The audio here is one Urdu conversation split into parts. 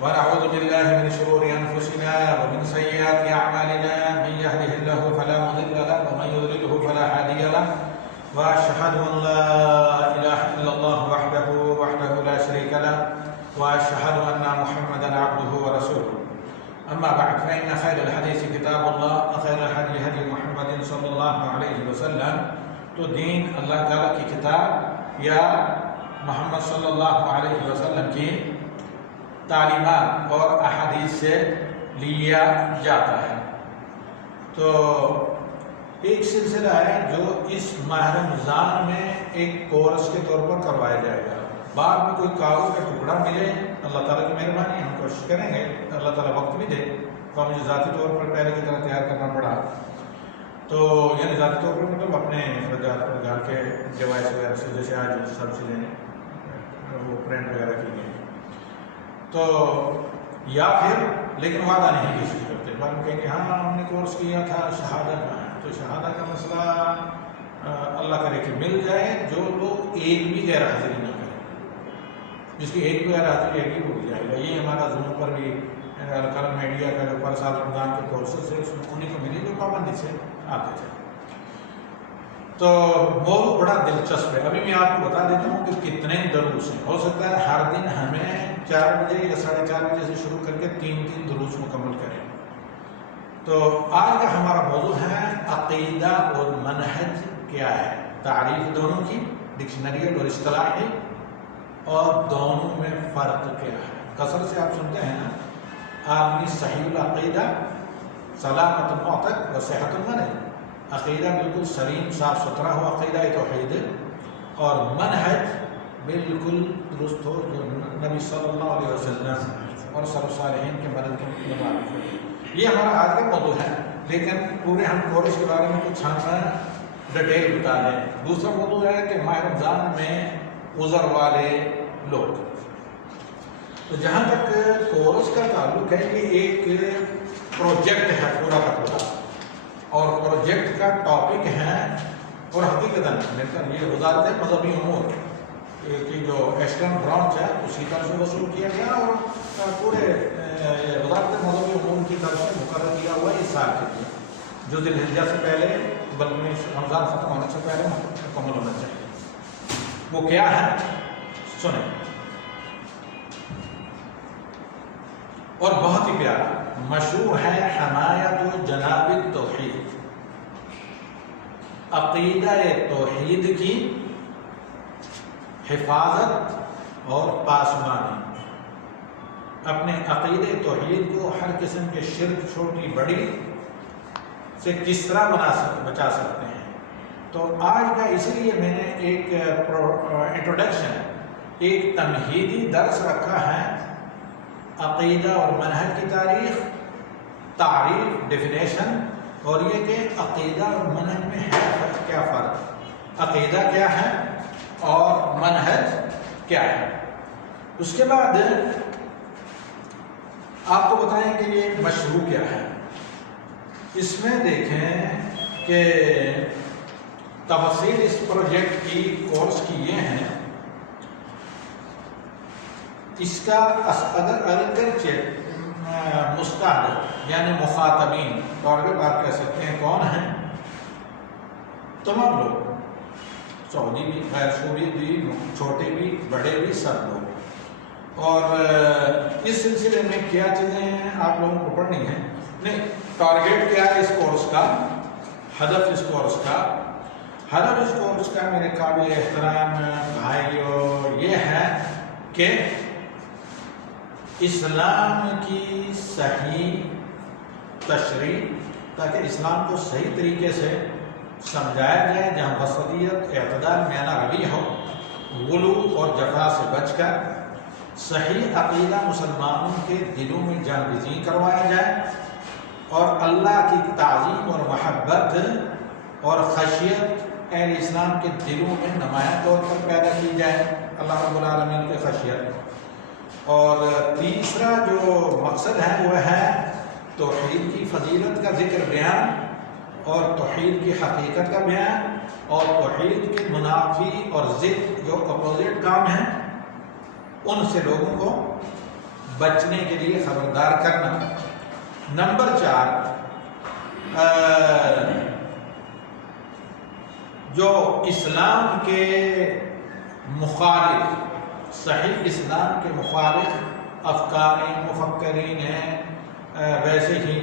ونعوذ بالله من شرور أنفسنا ومن سيئات أعمالنا من يهده الله فلا مضل له ومن يضلله فلا هادي له وأشهد أن لا إله إلا الله وحده لا شريك له وأشهد أن محمدا عبده ورسوله أما بعد فإن خير الحديث كتاب الله وخير الهدي هدي محمد صلى الله عليه وسلم تو دین اللہ تعالیٰ کی کتاب یا محمد صلی اللہ علیہ وسلم کی تعلیمات اور احادیث سے لیا جاتا ہے۔ تو ایک سلسلہ ہے جو اس ماہ رمضان میں ایک کورس کے طور پر کروایا جائے گا۔ بعد میں کوئی کاغذ کا ٹکڑا ملے، اللہ تعالیٰ کی مہربانی، ہم کوشش کریں گے، اللہ تعالیٰ وقت بھی دے تو مجھے ذاتی طور پر پہلے کی طرح تیار کرنا پڑا، تو یعنی ذاتی طور پر مطلب اپنے گھر کے ڈیوائس وغیرہ سے، جیسے آج سب چیزیں وہ پرنٹ وغیرہ کی گئی، تو یا پھر لیکن وعدہ نہیں کسی کرتے، بعد میں کہیں گے ہاں ہم نے کورس کیا تھا شہادت کا، تو شہادت کا مسئلہ اللہ کرے کہ مل جائے جو لوگ ایک بھی غیر حاضری نہ کریں، جس کی ایک بھی غیر حاضری ایک ہی ہو جائے گا۔ یہ ہمارا زوم پر بھی القلم میڈیا کا جو پر سال رمضان کے کورسز ہے اس میں انہیں کو ملی جو پابندی سے آتے تھے۔ تو موضوع بڑا دلچسپ ہے۔ ابھی میں آپ کو بتا دیتا ہوں کہ کتنے دروس ہیں۔ ہو سکتا ہے ہر دن ہمیں 4 بجے یا 4:30 بجے سے شروع کر کے 3 دروس مکمل کریں۔ تو آج کا ہمارا موضوع ہے عقیدہ اور منہج کیا ہے، تعریف دونوں کی، ڈکشنری اور اصطلاحی، اور دونوں میں فرق کیا ہے۔ کثرت سے آپ سنتے ہیں نا، آپ کی صحیح العقیدہ سلامت المعتقد و صحت المنہج، عقیدہ بالکل سلیم صاف ستھرا ہو، عقیدہ توحید، اور منہج بالکل درست ہو جو نبی صلی اللہ علیہ وسلم اور سلف صالحین کے منہج کے مطابق ہو۔ یہ ہمارا آج کا موضوع ہے، لیکن پورے ہم کورس کے بارے میں کچھ ہم ڈیٹیل بتا دیں۔ دوسرا موضوع ہے کہ ماہ رمضان میں عذر والے لوگ۔ تو جہاں تک کورس کا تعلق ہے، یہ ایک پروجیکٹ ہے پورا کا پورا، اور پروجیکٹ کا ٹاپک ہے، اور حقیقتاً یہ وزارت مذہبی امور کی جو ایسٹرن برانچ ہے اس کی طرف سے وصول کیا گیا، اور پورے وزارت مذہبی امور کی طرف سے مقرر کیا ہوا اس سال کے لیے، جو ذی الحجہ سے پہلے بلکہ رمضان ختم ہونے سے پہلے مکمل ہونا چاہیے۔ وہ کیا ہے سنیں، اور بہت ہی پیارا مشروع ہے حمایت جناب التوحید، عقیدہ توحید کی حفاظت اور پاسمانی۔ اپنے عقیدہ توحید کو ہر قسم کے شرک چھوٹی بڑی سے کس طرح بچا سکتے ہیں۔ تو آج کا اس لیے میں نے ایک انٹروڈکشن، ایک تمہیدی درس رکھا ہے، عقیدہ اور منہج کی تاریخ، تعریف، ڈیفینیشن، اور یہ کہ عقیدہ اور منہج میں ہے کیا فرق، عقیدہ کیا ہے اور منہج کیا ہے۔ اس کے بعد آپ کو بتائیں کہ یہ مشروع کیا ہے۔ اس میں دیکھیں کہ تفصیل اس پروجیکٹ کی کورس کی یہ ہے، اس کا اگرچہ مستحد یعنی مخاطبین، ٹارگٹ آپ کہہ سکتے ہیں، کون ہیں؟ تمام لوگ، سعودی بھی، غیر سعودی بھی، چھوٹے بھی، بڑے بھی، سب لوگ۔ اور اس سلسلے میں کیا چیزیں ہیں آپ لوگوں کو پڑھنی ہیں، نہیں ٹارگٹ کیا ہے اس کورس کا، ہدف اس کورس کا، ہدف اس کورس کا میرے قابل احترام بھائیوں یہ ہے کہ اسلام کی صحیح تشریح، تاکہ اسلام کو صحیح طریقے سے سمجھایا جائے، جہاں وسطیت، اعتدال، میانہ روی ہو، غلو اور جفا سے بچ کر صحیح عقیدہ مسلمانوں کے دلوں میں جانبزیں کروایا جائے، اور اللہ کی تعظیم اور محبت اور خشیت اہل اسلام کے دلوں میں نمایاں طور پر پیدا کی جائے، اللہ رب العالمین کے خشیت۔ اور تیسرا جو مقصد ہے وہ ہے توحید کی فضیلت کا ذکر، بیان، اور توحید کی حقیقت کا بیان، اور توحید کے منافی اور ضد جو اپوزٹ کام ہیں ان سے لوگوں کو بچنے کے لیے خبردار کرنا۔ نمبر 4، جو اسلام کے مخالف، صحیح اسلام کے مخالف افکار مفکرین ہیں، ویسے ہی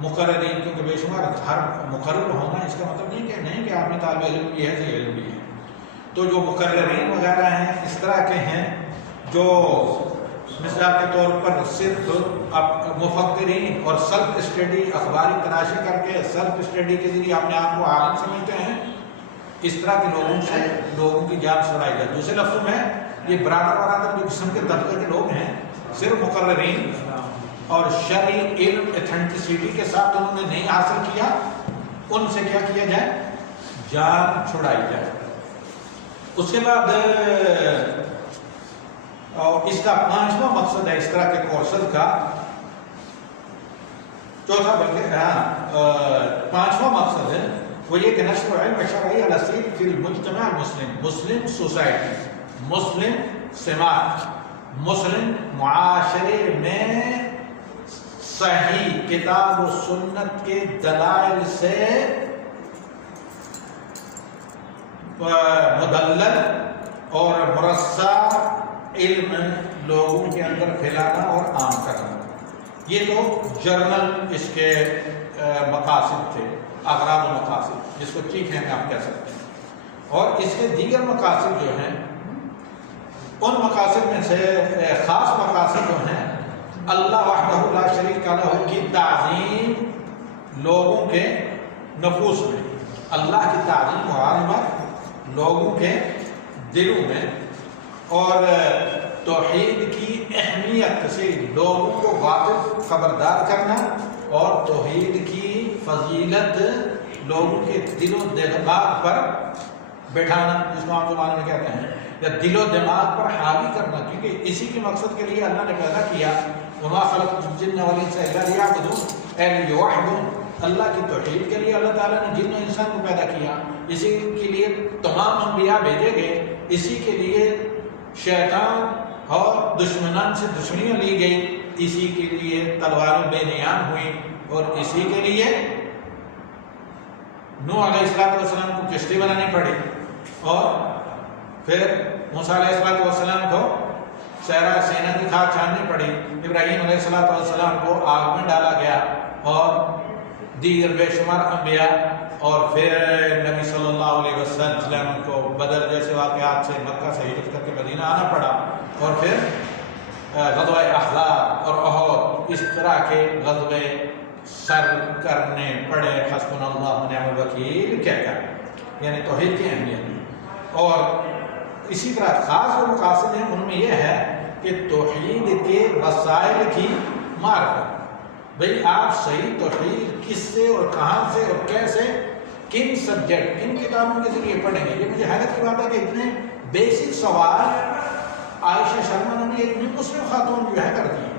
مقررین، کیونکہ بے شمار ہر مقرر ہونا اس کا مطلب نہیں کہ آپ میں طالب علم بھی ہے ذی علم بھی ہے، تو جو مقررین وغیرہ ہیں اس طرح کے ہیں جو مثال کے طور پر صرف مفکرین اور سیلف اسٹڈی، اخباری تلاشی کر کے سیلف اسٹڈی کے ذریعے اپنے آپ کو عالم سمجھتے ہیں، اس طرح کے لوگوں سے لوگوں کی جان چھڑائی جائے۔ دوسرے لفظوں میں یہ برادر جو قسم کے طبقے کے لوگ ہیں، صرف مقررین اور شرعی علم ایتھنٹسٹی کے ساتھ انہوں نے نہیں حاصل کیا، ان سے کیا کیا جائے؟ جان چھڑائی جائے۔ اس کے بعد اور اس کا 5واں مقصد ہے اس طرح کے کورسز کا، چوتھا بلکہ 5واں مقصد ہے وہ یہ کہ نشر علم شرعی الاصیل فی المجتمع المسلم، مسلم سوسائٹی، مسلم سماج، مسلم معاشرے میں صحیح کتاب و سنت کے دلائل سے مدلل اور مرصع علم لوگوں کے اندر پھیلانا اور عام کرنا۔ یہ تو جرنل اس کے مقاصد تھے، اغراض و مقاصد، جس کو چیف ہیں آپ کہہ سکتے ہیں۔ اور اس کے دیگر مقاصد جو ہیں، ان مقاصد میں سے خاص مقاصد جو ہیں اللہ وحدہ لا شریک لہ کی تعظیم لوگوں کے نفوس میں، اللہ کی تعظیم و معرفت لوگوں کے دلوں میں، اور توحید کی اہمیت سے لوگوں کو واقف خبردار کرنا، اور توحید کی فضیلت لوگوں کے دل و دماغ پر بیٹھانا، جس کو عام زبان میں کہتے ہیں، یا دل و دماغ پر حاوی کرنا، کیونکہ اسی کے مقصد کے لیے اللہ نے پیدا کیا، وما خلقت الجن والانس الا لیعبدون، اے لیوحدون، اللہ کی توحید کے لیے اللہ تعالیٰ نے جن و انسان کو پیدا کیا، اسی کے لیے تمام انبیاء بھیجے گئے، اسی کے لیے شیطان اور دشمنان سے دشمنیاں لی گئی، اسی کے لیے تلواریں بے نیام ہوئی، اور اسی کے لیے نوح علیہ السلام کو کشتی بنانی پڑی، اور پھر موسیٰ علیہ السلام کو صحرا سینا کی کھاد چھاننی پڑی، ابراہیم علیہ السلام کو آگ میں ڈالا گیا، اور دیگر بے شمار انبیاء، اور پھر نبی صلی اللہ علیہ وسلم کو بدر جیسے واقعات سے مکہ سے ہجرت کر کے مدینہ آنا پڑا، اور پھر غزوہ احزاب اور احد، اس طرح کے غزوے سر کرنے پڑے، حسبنا اللہ و نعم الوکیل کہہ کر، یعنی توحید کی اہمیت۔ اور اسی طرح خاص جو مقاصد ہیں ان میں یہ ہے کہ توحید کے وسائل کی معرفت، بھئی آپ صحیح توحید کس سے اور کہاں سے اور کیسے، کن سبجیکٹ، کن کتابوں کے ذریعے پڑھیں گے۔ یہ مجھے حیرت کی بات ہے کہ اتنے بیسک سوال عائشہ شرما نے ایک مسلم خاتون جو ہے کرتی ہیں،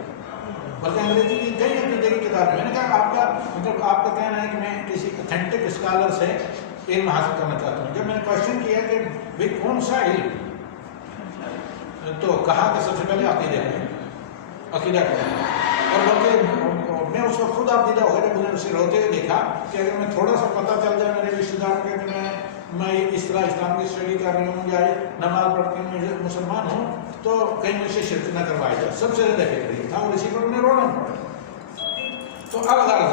بلکہ انگریزی کی کئی عقیدے کی کتابیں۔ میں نے کہا آپ کا کہنا ہے کہ میں کسی اتھینٹک اسکالر سے علم حاصل کرنا چاہتا ہوں۔ جب میں نے کوشچن کیا کہ بھئی کون سا علم، تو کہا کہ سب سے پہلے عقیدہ کریں، اور بلکہ میں اس وقت خود عقیدہ ہو گیا جب مجھے اسے روتے ہوئے دیکھا کہ اگر میں تھوڑا سا پتہ چل جائے میرے رشتے داروں کے کہ میں اس طرح اسلام کی اسٹڈی کر رہی ہوں یا نماز پڑھتی ہوں، میں مسلمان ہوں، تو کہیں مجھ سے شرک نہ کروایا جائے، سب سے زیادہ فکر یہ تھا، اور اسی پر انہیں رونا پڑا۔ تو اب غرض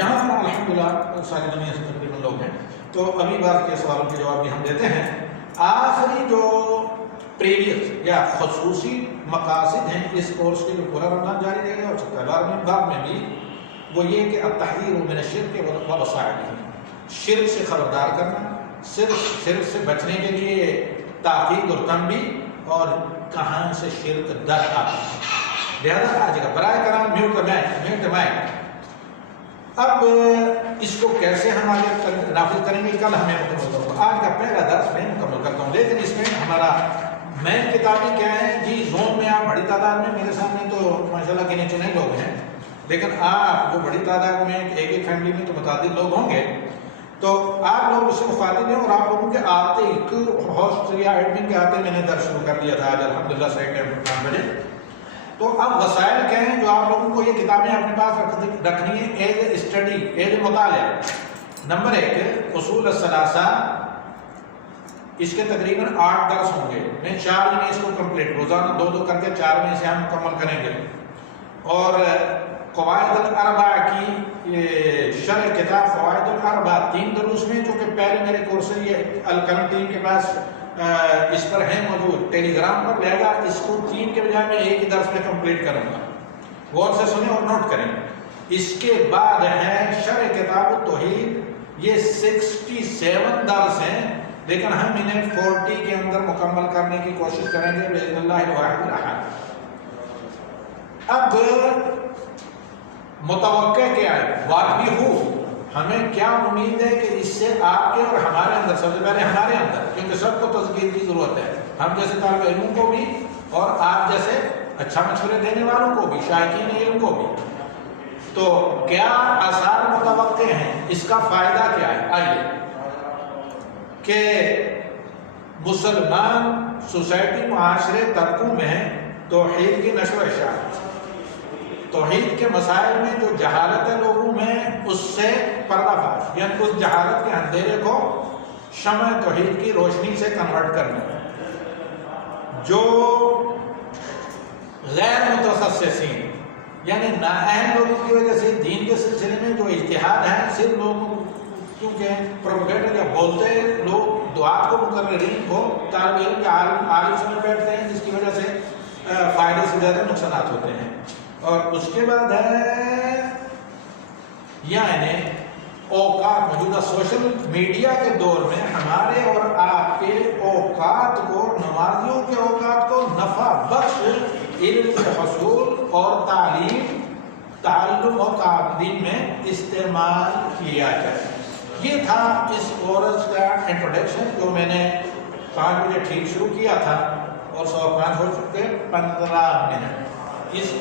یہاں پر الحمدللہ ساری دنیا سے تقریباً لوگ ہیں، تو ابھی بات کے سوالوں کے جواب بھی ہم دیتے ہیں۔ آخری جو پریویس یا خصوصی مقاصد ہیں اس کورس کے جو پورا رمضان جاری رہے گا، اور 12ویں باب میں بھی، وہ یہ کہ التحذیر من الشرک و وسائلہ، شرک سے خبردار کرنا، شرک سے بچنے کے لیے تاکید اور تنبیہ، اور کہاں سے شرک در آتا ہے۔ لہذا آج کا برائے کرام میوٹ مائک، اب اس کو کیسے ہم آگے نافذ کریں گے کل ہمیں مکمل کروں گا۔ آج کا پہلا درس میں مکمل کرتا ہوں، لیکن اس میں ہمارا مین کتابیں کیا ہیں جی؟ زون میں آپ بڑی تعداد میں، میرے سامنے تو ماشاءاللہ گنے چنے لوگ ہیں، لیکن آپ جو بڑی تعداد میں ایک فیملی میں تو متعدد لوگ ہوں گے، تو آپ لوگ اس سے مخاطب ہیں، اور آپ لوگوں کے آتے ایک ہوسٹ یا ایڈمن کے آتے میں نے درس شروع کر دیا تھا آج الحمدللہ صحیح ٹائم پر 9 بجے۔ تو اب وسائل کیا ہیں جو آپ لوگوں کو یہ کتابیں اپنے پاس رکھنی ہے as a study, as a مطالعہ. نمبر 1 اصول الثلاثہ، اس کے تقریباً 8 درس ہوں گے. میں 4 میں اس کو کمپلیٹ روزانہ 2 کر کے 4 میں اسے ہم مکمل کریں گے. اور قواعد الاربع کی شرح کتاب قواعد الاربع 3 دروس میں، جو کہ پہلے میرے کورس سے یہ القلم ٹیم کے پاس اس پر ہے موجود، ٹیلی گرام پر لے گا. اس کو 3 کے بجائے میں 1 ہی درس میں کمپلیٹ کروں گا. غور سے سنیں اور نوٹ کریں. اس کے بعد ہے شرح کتاب التوحید، یہ 67 درس ہیں، لیکن ہم انہیں 40 کے اندر مکمل کرنے کی کوشش کریں گے باذن اللہ الواحد الاحد. اب متوقع کیا ہے، واٹ وی ہوپ، ہمیں کیا امید ہے کہ اس سے آپ کے اور ہمارے اندر، سب سے پہلے ہمارے اندر، کیونکہ سب کو تذکیر کی ضرورت ہے، ہم جیسے طالب علموں کو بھی اور آپ جیسے اچھا مشورے دینے والوں کو بھی، شائقین علم کو بھی. تو کیا آثار متوقع ہیں، اس کا فائدہ کیا ہے؟ آئیے کہ مسلمان سوسائٹی معاشرے طبقوں میں توحید کی نشر و اشاعت، توحید کے مسائل میں جو جہالت ہے لوگوں میں، اس سے پردہ فاش، یعنی اس جہالت کے اندھیرے کو شمع توحید کی روشنی سے کنورٹ کرنا. جو غیر متخصصین یعنی نااہل لوگوں کی وجہ سے دین کے سلسلے میں جو اجتہاد ہے، صرف لوگوں کیونکہ پروپیگنڈا یا بولتے لوگ دعات کو، مقررین کو، طالب علم کے عالم سمجھ بیٹھتے ہیں، جس کی وجہ سے فائدے سے زیادہ نقصانات ہوتے ہیں. اور اس کے بعد ہے یعنی اوقات، موجودہ سوشل میڈیا کے دور میں ہمارے اور آپ کے اوقات کو، نمازیوں کے اوقات کو نفع بخش علم کے حصول اور تعلم و تعلیم میں استعمال کیا جائے. یہ تھا اس کورس کا انٹروڈکشن، جو میں نے 5 بجے ٹھیک شروع کیا تھا اور 5:15 ہو چکے 15 منٹ. اس